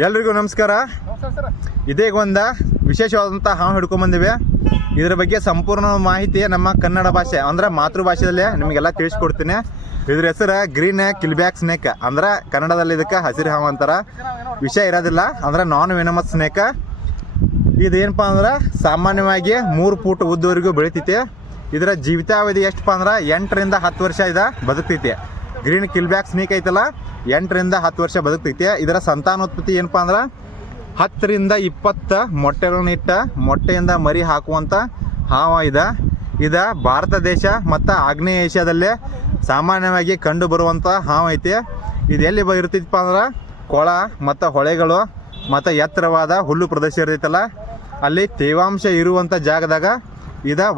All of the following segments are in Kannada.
ಎಲ್ರಿಗೂ ನಮಸ್ಕಾರ. ಇದೀಗ ಒಂದು ವಿಶೇಷವಾದಂಥ ಹಾವು ಹಿಡ್ಕೊಂಡ್ಬಂದಿವೆ. ಇದರ ಬಗ್ಗೆ ಸಂಪೂರ್ಣ ಮಾಹಿತಿ ನಮ್ಮ ಕನ್ನಡ ಭಾಷೆ ಅಂದರೆ ಮಾತೃಭಾಷೆಯಲ್ಲೇ ನಿಮಗೆಲ್ಲ ತಿಳಿಸ್ಕೊಡ್ತೀನಿ. ಇದ್ರ ಹೆಸರು ಗ್ರೀನ್ ಕಿಲ್ಬ್ಯಾಕ್ ಸ್ನೇಕ್, ಅಂದ್ರೆ ಕನ್ನಡದಲ್ಲಿ ಇದಕ್ಕೆ ಹಸಿರು ಹಾವು ಅಂತಾರೆ. ವಿಷ ಇರೋದಿಲ್ಲ, ಅಂದ್ರೆ ನಾನ್ ವೆನಮಸ್ ಸ್ನೇಕ್. ಇದೇನಪ್ಪ ಅಂದ್ರೆ ಸಾಮಾನ್ಯವಾಗಿ 3 ಫೂಟ್ ಉದ್ದವರೆಗೂ ಬೆಳಿತೈತಿ. ಇದರ ಜೀವಿತಾವಧಿ ಎಷ್ಟಪ್ಪ ಅಂದ್ರೆ 8 ರಿಂದ 10 ವರ್ಷ ಬದುಕ್ತೈತಿ. ಗ್ರೀನ್ ಕಿಲ್ಬ್ಯಾಕ್ ಸ್ನೇಕ್ ಐತಲ್ಲ, 8 ರಿಂದ 10 ವರ್ಷ ಬದುಕ್ತೈತಿ. ಇದರ ಸಂತಾನೋತ್ಪತ್ತಿ ಏನಪ್ಪ ಅಂದ್ರೆ 10 ರಿಂದ 20 ಮೊಟ್ಟೆಗಳನ್ನ ಇಟ್ಟ ಮೊಟ್ಟೆಯಿಂದ ಮರಿ ಹಾಕುವಂಥ ಹಾವ ಇದು ಭಾರತ ದೇಶ ಮತ್ತು ಆಗ್ನೇಯ ಏಷ್ಯಾದಲ್ಲೇ ಸಾಮಾನ್ಯವಾಗಿ ಕಂಡು ಬರುವಂಥ ಹಾವು ಐತಿ. ಇದು ಎಲ್ಲಿ ಇರ್ತೈತಪ್ಪ ಅಂದ್ರೆ ಕೊಳ ಮತ್ತು ಹೊಳೆಗಳು ಮತ್ತು ಎತ್ತರವಾದ ಹುಲ್ಲು ಪ್ರದೇಶ ಇರ್ತೈತಲ್ಲ, ಅಲ್ಲಿ ತೇವಾಂಶ ಇರುವಂಥ ಜಾಗದಾಗ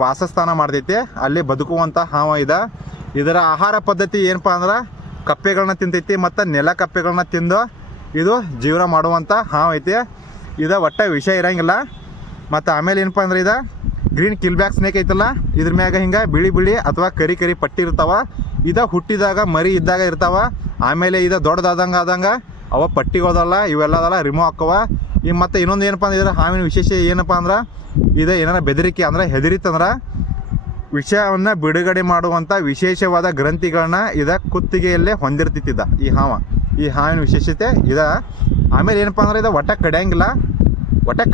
ವಾಸಸ್ಥಾನ ಮಾಡ್ತೈತಿ. ಅಲ್ಲಿ ಬದುಕುವಂಥ ಹಾವು ಇದರ ಆಹಾರ ಪದ್ಧತಿ ಏನಪ್ಪ ಅಂದ್ರೆ ಕಪ್ಪೆಗಳನ್ನ ತಿಂತೈತಿ ಮತ್ತು ನೆಲ ಕಪ್ಪೆಗಳನ್ನ ತಿಂದು ಇದು ಜೀವನ ಮಾಡುವಂಥ ಹಾವು ಐತಿ. ಒಟ್ಟ ವಿಷ ಇರೋಂಗಿಲ್ಲ. ಮತ್ತು ಆಮೇಲೆ ಏನಪ್ಪ ಅಂದ್ರೆ ಗ್ರೀನ್ ಕಿಲ್ಬ್ಯಾಕ್ ಸ್ನೇಕ್ ಐತಲ್ಲ, ಇದ್ರ ಮ್ಯಾಗ ಹಿಂಗೆ ಬಿಳಿ ಅಥವಾ ಕರಿ ಪಟ್ಟಿ ಇರ್ತಾವ. ಹುಟ್ಟಿದಾಗ ಮರಿ ಇದ್ದಾಗ ಇರ್ತಾವ. ಆಮೇಲೆ ದೊಡ್ಡದಾದಂಗೆ ಅವ ಪಟ್ಟಿಗೋದಲ್ಲ, ಇವೆಲ್ಲದಲ್ಲ ರಿಮೂವ್ ಆಕ್ಕವ. ಮತ್ತು ಇನ್ನೊಂದು ಏನಪ್ಪ ಅಂದ್ರೆ ಹಾವಿನ ವಿಶೇಷ ಏನಪ್ಪ ಅಂದ್ರೆ ಏನಾರ ಬೆದರಿಕೆ ಅಂದ್ರೆ ಹೆದರಿತಂದ್ರೆ ವಿಷವನ್ನು ಬಿಡುಗಡೆ ಮಾಡುವಂಥ ವಿಶೇಷವಾದ ಗ್ರಂಥಿಗಳನ್ನ ಕುತ್ತಿಗೆಯಲ್ಲೇ ಹೊಂದಿರ್ತಿದ್ದ ಈ ಹಾವಿನ ವಿಶೇಷತೆ ಆಮೇಲೆ ಏನಪ್ಪ ಅಂದ್ರೆ ಒಟ್ಟ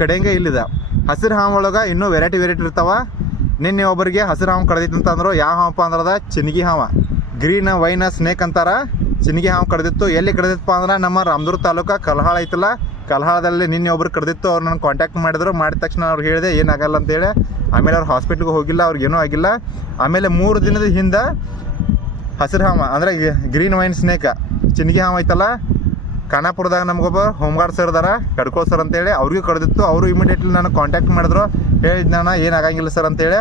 ಕಡೆಯಂಗೆ ಇಲ್ಲಿದೆ. ಹಸಿರು ಹಾವು ಒಳಗೆ ಇನ್ನೂ ವೆರೈಟಿ ಇರ್ತಾವ. ನಿನ್ನೆ ಒಬ್ಬರಿಗೆ ಹಸಿರು ಹಾವು ಕಡ್ದೈತಿ ಅಂತಂದ್ರು. ಯಾವ ಹಾವಪ್ಪ ಅಂದ್ರೆ ಚಿನ್ಗಿ ಹಾವ, ಗ್ರೀನ್ ವೈನ್ ಸ್ನೇಕ್ ಅಂತಾರ. ಚಿನ್ಗಿ ಹಾವು ಕಡ್ದಿತ್ತು. ಎಲ್ಲಿ ಕಡ್ದಿತ್ತಪ್ಪ ಅಂದ್ರೆ ನಮ್ಮ ರಾಮದುರ್ಗ ತಾಲೂಕು ಕಲ್ಹಾಳ ಐತಲ್ಲ, ಕಲ್ಹಾಳದಲ್ಲಿ ನಿನ್ನೆ ಒಬ್ರು ಕಡ್ದಿತ್ತು. ಅವ್ರು ನನಗೆ ಕಾಂಟ್ಯಾಕ್ಟ್ ಮಾಡಿದ್ರು. ಮಾಡಿದ ತಕ್ಷಣ ಅವ್ರು ಹೇಳಿದೆ ಏನಾಗಲ್ಲ ಅಂತೇಳಿ. ಆಮೇಲೆ ಅವ್ರು ಹಾಸ್ಪಿಟ್ಲಿಗೆ ಹೋಗಿಲ್ಲ, ಅವ್ರಿಗೇನೂ ಆಗಿಲ್ಲ. ಆಮೇಲೆ 3 ದಿನದ ಹಿಂದೆ ಹಸಿರು ಹಾವ ಅಂದರೆ ಗ್ರೀನ್ ವೈನ್ ಸ್ನೇಕ್ ಚಿನ್ಗಿ ಹಾವು ಐತಲ್ಲ, ಖಾನಾಪುರದಾಗ ನಮಗೊಬ್ಬ ಹೋಮ್ ಗಾರ್ಡ್ ಸರ್ ಅದಾರ, ಕಡ್ಕೋ ಸರ್ ಅಂತೇಳಿ. ಅವ್ರಿಗೂ ಕಡ್ದಿತ್ತು. ಅವರು ಇಮಿಡಿಯೇಟ್ಲಿ ನನಗೆ ಕಾಂಟ್ಯಾಕ್ಟ್ ಮಾಡಿದ್ರು. ಹೇಳಿದ್ ನಾನು ಏನಾಗಂಗಿಲ್ಲ ಸರ್ ಅಂತೇಳಿ.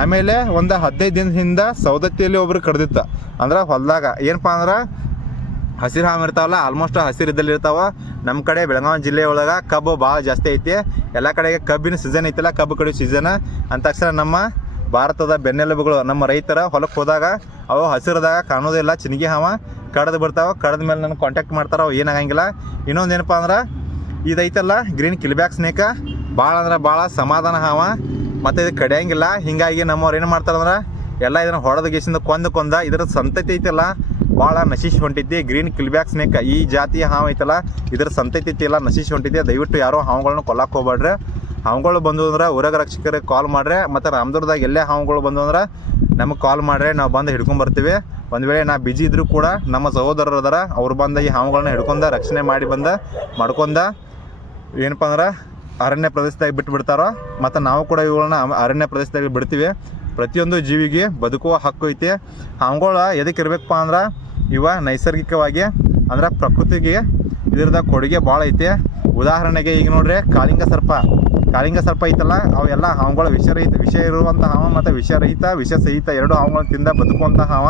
ಆಮೇಲೆ ಒಂದು 15 ದಿನದ ಹಿಂದೆ ಸೌದತ್ತಿಯಲ್ಲಿ ಒಬ್ರು ಕಡ್ದಿತ್ತು. ಅಂದ್ರೆ ಹೊಲದಾಗ ಏನಪ್ಪ ಅಂದ್ರೆ ಹಸಿರು ಹಾವು ಇರ್ತಾವಲ್ಲ, ಆಲ್ಮೋಸ್ಟ್ ಹಸಿರು ಇದ್ದಲ್ಲಿ ಇರ್ತಾವ. ನಮ್ಮ ಕಡೆ ಬೆಳಗಾವಿ ಜಿಲ್ಲೆ ಒಳಗೆ ಕಬ್ಬು ಭಾಳ ಜಾಸ್ತಿ ಐತಿ. ಎಲ್ಲ ಕಡೆಗೆ ಕಬ್ಬಿನ ಸೀಸನ್ ಐತಿಲ್ಲ, ಕಬ್ಬು ಕಡೆ ಸೀಸನ್ ಅಂತ ತಕ್ಷಣ ನಮ್ಮ ಭಾರತದ ಬೆನ್ನೆಲುಬುಗಳು ನಮ್ಮ ರೈತರ ಹೊಲಕ್ಕೆ ಹೋದಾಗ ಅವು ಹಸಿರದಾಗ ಕಾಣೋದಿಲ್ಲ. ಚಿನ್ಗಿ ಹಾವ ಕಡ್ದು ಬರ್ತಾವೆ. ಕಡ್ದ ಮೇಲೆ ನನಗೆ ಕಾಂಟ್ಯಾಕ್ಟ್ ಮಾಡ್ತಾರೆ. ಅವು ಏನಾಗಂಗಿಲ್ಲ. ಇನ್ನೊಂದು ಏನಪ್ಪ ಅಂದ್ರೆ ಇದೈತಲ್ಲ ಗ್ರೀನ್ ಕಿಲ್ಬ್ಯಾಕ್ ಸ್ನೇಕ, ಭಾಳ ಅಂದ್ರೆ ಭಾಳ ಸಮಾಧಾನ ಹಾವ. ಮತ್ತು ಇದು ಕಡಿಯಂಗಿಲ್ಲ. ಹೀಗಾಗಿ ನಮ್ಮವ್ರು ಏನು ಮಾಡ್ತಾರಂದ್ರೆ ಎಲ್ಲ ಇದನ್ನು ಹೊಡೆದ ಗೇಸಿಂದ ಕೊಂದ ಇದರ ಸಂತತಿ ಐತಲ್ಲ ಭಾಳ ನಶಿಸಿ ಹೊಂಟಿದ್ದೆ. ಗ್ರೀನ್ ಕಿಲ್ಬ್ಯಾಕ್ ಸ್ನೇಕ್ ಈ ಜಾತಿಯ ಹಾವು ಐತಲ್ಲ, ಇದರ ಸಂತತಿ ಎಲ್ಲ ನಶಿಸಿ ಹೊಂಟಿದ್ದೆ. ದಯವಿಟ್ಟು ಯಾರೋ ಹಾವುಗಳನ್ನ ಕೊಲ್ಲಕ್ಕೆ ಹೋಗ್ಬೇಡ್ರಿ. ಹಾವುಗಳು ಬಂದು ಅಂದ್ರೆ ಊರಾಗ ರಕ್ಷಕರಿಗೆ ಕಾಲ್ ಮಾಡ್ರಿ. ಮತ್ತು ರಾಮದುರ್ಗದಾಗ ಎಲ್ಲೇ ಹಾವುಗಳು ಬಂದು ಅಂದ್ರೆ ನಮಗೆ ಕಾಲ್ ಮಾಡ್ರಿ, ನಾವು ಬಂದು ಹಿಡ್ಕೊಂಬರ್ತೀವಿ. ಒಂದು ವೇಳೆ ನಾ ಬಿಜಿ ಇದ್ರೂ ಕೂಡ ನಮ್ಮ ಸಹೋದರರು ಅದಾರ, ಅವ್ರು ಬಂದು ಈ ಹಾವುಗಳನ್ನ ಹಿಡ್ಕೊಂಡ ರಕ್ಷಣೆ ಮಾಡ್ಕೊಂಡ ಏನಪ್ಪ ಅಂದ್ರೆ ಅರಣ್ಯ ಪ್ರದೇಶದಾಗ ಬಿಟ್ಟಾರೋ. ಮತ್ತು ನಾವು ಕೂಡ ಇವುಗಳನ್ನ ಅರಣ್ಯ ಪ್ರದೇಶದಾಗ ಬಿಡ್ತೀವಿ. ಪ್ರತಿಯೊಂದು ಜೀವಿಗೆ ಬದುಕುವ ಹಕ್ಕು ಐತಿ. ಹಾವುಗಳು ಎದಕ್ಕೆ ಇರಬೇಕಪ್ಪ ಅಂದ್ರೆ ನೈಸರ್ಗಿಕವಾಗಿ ಅಂದ್ರೆ ಪ್ರಕೃತಿಗೆ ಇದ್ರದ ಕೊಡುಗೆ ಭಾಳ ಐತಿ. ಉದಾಹರಣೆಗೆ ಈಗ ನೋಡ್ರಿ ಕಾಳಿಂಗ ಸರ್ಪ ಐತಲ್ಲ, ಅವೆಲ್ಲ ಹಾವುಗಳು ವಿಷ ಇರುವಂಥ ಹಾವು ಮತ್ತು ವಿಷ ಸಹಿತ 2 ಹಾವುಗಳನ್ನ ತಿಂದ ಬದುಕುವಂಥ ಹಾವ.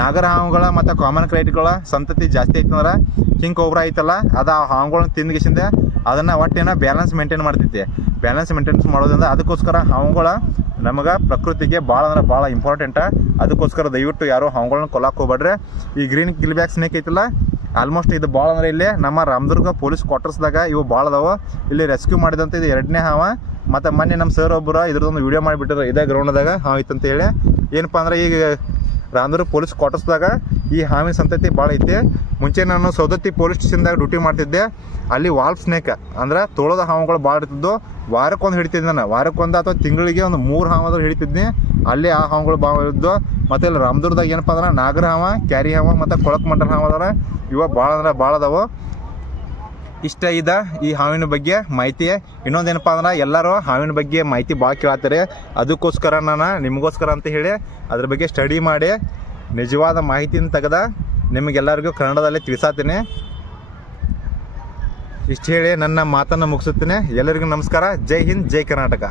ನಾಗರ ಹಾವುಗಳ ಮತ್ತು ಕಾಮನ್ ಕ್ರೈಟ್ಗಳ ಸಂತತಿ ಜಾಸ್ತಿ ಐತಂದ್ರೆ ಕಿಂಗ್ ಕೋಬ್ರಾ ಐತಲ್ಲ, ಅದು ಆ ಹಾವುಗಳನ್ನ ತಿಂದ್ಗಿಸಿಂದ ಅದನ್ನು ಒಟ್ಟೇನೋ ಬ್ಯಾಲೆನ್ಸ್ ಮೇಂಟೈನ್ ಮಾಡ್ತೈತಿ. ಬ್ಯಾಲೆನ್ಸ್ ಮೇಂಟೈನ್ಸ್ ಮಾಡೋದ್ರಿಂದ ಅದಕ್ಕೋಸ್ಕರ ಹಾವುಗಳ ನಮಗೆ ಪ್ರಕೃತಿಗೆ ಭಾಳ ಅಂದ್ರೆ ಭಾಳ ಇಂಪಾರ್ಟೆಂಟ. ಅದಕ್ಕೋಸ್ಕರ ದಯವಿಟ್ಟು ಯಾರು ಹಾವುಗಳನ್ನ ಕೊಲ್ಲಕ್ಕೆ ಹೋಗ್ಬೇಡ್ರಿ. ಈ ಗ್ರೀನ್ ಕಿಲ್ಬ್ಯಾಕ್ ಸ್ನೇಕ್ ಐತಲ್ಲ, ಆಲ್ಮೋಸ್ಟ್ ಇದು ಭಾಳ ಅಂದ್ರೆ ಇಲ್ಲಿ ನಮ್ಮ ರಾಮದುರ್ಗ ಪೊಲೀಸ್ ಕ್ವಾರ್ಟರ್ಸ್ದಾಗ ಇವು ಭಾಳ ಅದಾವೆ. ಇಲ್ಲಿ ರೆಸ್ಕ್ಯೂ ಮಾಡಿದಂಥ ಇದು 2ನೇ ಹಾವ. ಮತ್ತು ಮೊನ್ನೆ ನಮ್ಮ ಸರ್ ಒಬ್ಬರು ಇದ್ರದೊಂದು ವೀಡಿಯೋ ಮಾಡಿಬಿಟ್ಟಿದ್ರು ಇದೇ ಗ್ರೌಂಡ್ದಾಗ ಹಾವು ಐತಂತೇಳಿ. ಏನಪ್ಪ ಅಂದ್ರೆ ಈಗ ರಾಮದುರ್ಗ ಪೊಲೀಸ್ ಕ್ವಾರ್ಟರ್ಸ್ದಾಗ ಈ ಹಾವಿನ ಸಂತತಿ ಭಾಳ ಐತಿ. ಮುಂಚೆ ನಾನು ಸೌದತ್ತಿ ಪೊಲೀಸ್ ಸ್ಟೇಷನ್ದಾಗ ಡ್ಯೂಟಿ ಮಾಡ್ತಿದ್ದೆ. ಅಲ್ಲಿ ವಾಲ್ಫ್ ಸ್ನೇಕ್ ಅಂದ್ರೆ ತೋಳದ ಹಾವುಗಳು ಭಾಳ ಇರ್ತಿದ್ದು. ವಾರಕ್ಕೊಂದು ಹಿಡಿತಿದ್ದೆ ನಾನು. ವಾರಕ್ಕೊಂದು ಅಥವಾ ತಿಂಗಳಿಗೆ ಒಂದು 3 ಹಾವಾದ್ರೂ ಹಿಡಿತಿದ್ನಿ. ಅಲ್ಲಿ ಆ ಹಾವುಗಳು ಭಾಳ ಇದ್ದು. ಮತ್ತು ಇಲ್ಲಿ ರಾಮದುರ್ಗದಾಗ ಏನಪ್ಪ ಅಂದ್ರೆ ನಾಗರ ಹಾವ, ಕ್ಯಾರಿ ಹಾವ ಮತ್ತು ಕೊಳಕ್ ಮಂಡಲ ಹಾವು ಅದಾರ. ಇವ ಭಾಳ ಅಂದ್ರೆ ಭಾಳ ಅದಾವು. ಇಷ್ಟ ಈ ಹಾವಿನ ಬಗ್ಗೆ ಮಾಹಿತಿ. ಇನ್ನೊಂದೇನಪ್ಪ ಅಂದ್ರೆ ಎಲ್ಲರೂ ಹಾವಿನ ಬಗ್ಗೆ ಮಾಹಿತಿ ಭಾಳ ಕೇಳ್ತಾರೆ. ಅದಕ್ಕೋಸ್ಕರ ನಾನು ನಿಮಗೋಸ್ಕರ ಅಂತ ಹೇಳಿ ಅದ್ರ ಬಗ್ಗೆ ಸ್ಟಡಿ ಮಾಡಿ ನಿಜವಾದ ಮಾಹಿತಿನ ತೆಗೆದ ನಿಮಗೆಲ್ಲರಿಗೂ ಕನ್ನಡದಲ್ಲೇ ತಿಳಿಸಾತೀನಿ. ಇಷ್ಟು ಹೇಳಿ ನನ್ನ ಮಾತನ್ನು ಮುಗಿಸುತ್ತೇನೆ. ಎಲ್ಲರಿಗೂ ನಮಸ್ಕಾರ. ಜೈ ಹಿಂದ್, ಜೈ ಕರ್ನಾಟಕ.